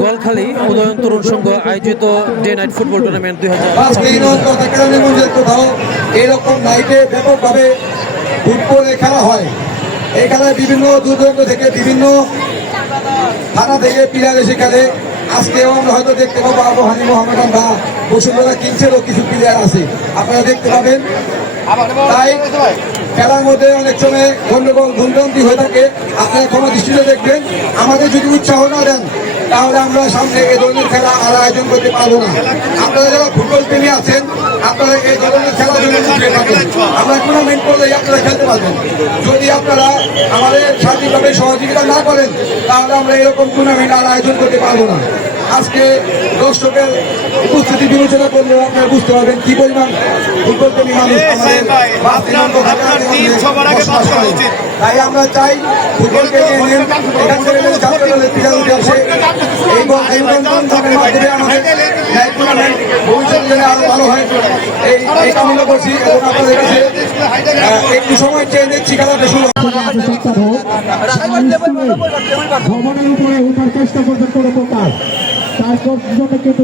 গোয়ালখালী উদয়ন তরুণ সংঘ আয়োজিত day night football tournament 2026 কোথাও এরকম নাইটে ব্যাপকভাবে ফুটবলের খেলা হয়। এই খেলায় বিভিন্ন দূর থেকে বিভিন্ন থানা থেকে প্লেয়ার এসে খেলে। আজকেও আমরা হয়তো দেখতে পাবো আবহানী মোহামেডান বা বসুন্ধরা কিংসেরও কিছু প্লেয়ার আছে, আপনারা দেখতে পাবেন। তাই খেলার মধ্যে অনেক সময় গন্ডগোল ভুলভ্রান্তি হয়ে থাকে, আপনারা ক্ষমা দৃষ্টিতে দেখবেন। আমাদের যদি উৎসাহ না দেন তাহলে আমরা সামনে এই ধরনের খেলা আর আয়োজন করতে পারবো না। আপনারা যারা ফুটবল প্রেমী আছেন আপনারা এই ধরনের খেলার জন্য আমরা টুর্নামেন্ট করলেই আপনারা খেলতে পারবেন। যদি আপনারা আমাদের সার্বিকভাবে সহযোগিতা না করেন তাহলে আমরা এরকম টুর্নামেন্ট আর আয়োজন করতে পারবো না। আজকে দর্শকের উপস্থিতি বিবেচনা করলে আপনারা বুঝতে পারবেন কি পরিমাণ ফুটবল প্রেমী মানুষ তাই আমরা চাই ফুটবলকে নিয়ে এখান থেকে জাতীয় দলের প্লেয়ার উঠে আসে এবং এই মাধ্যমে আমাদের টুর্নামেন্ট ভবিষ্যৎ যেন আরো ভালো হয় এই কামনা করছি। এবং আপনাদের কাছে একটু সময় চেয়ে দেখছি খেলাটা শুরু ভবনের উপরে উঠার চেষ্টা করবেন কোনো প্রকার, তারপর কিন্তু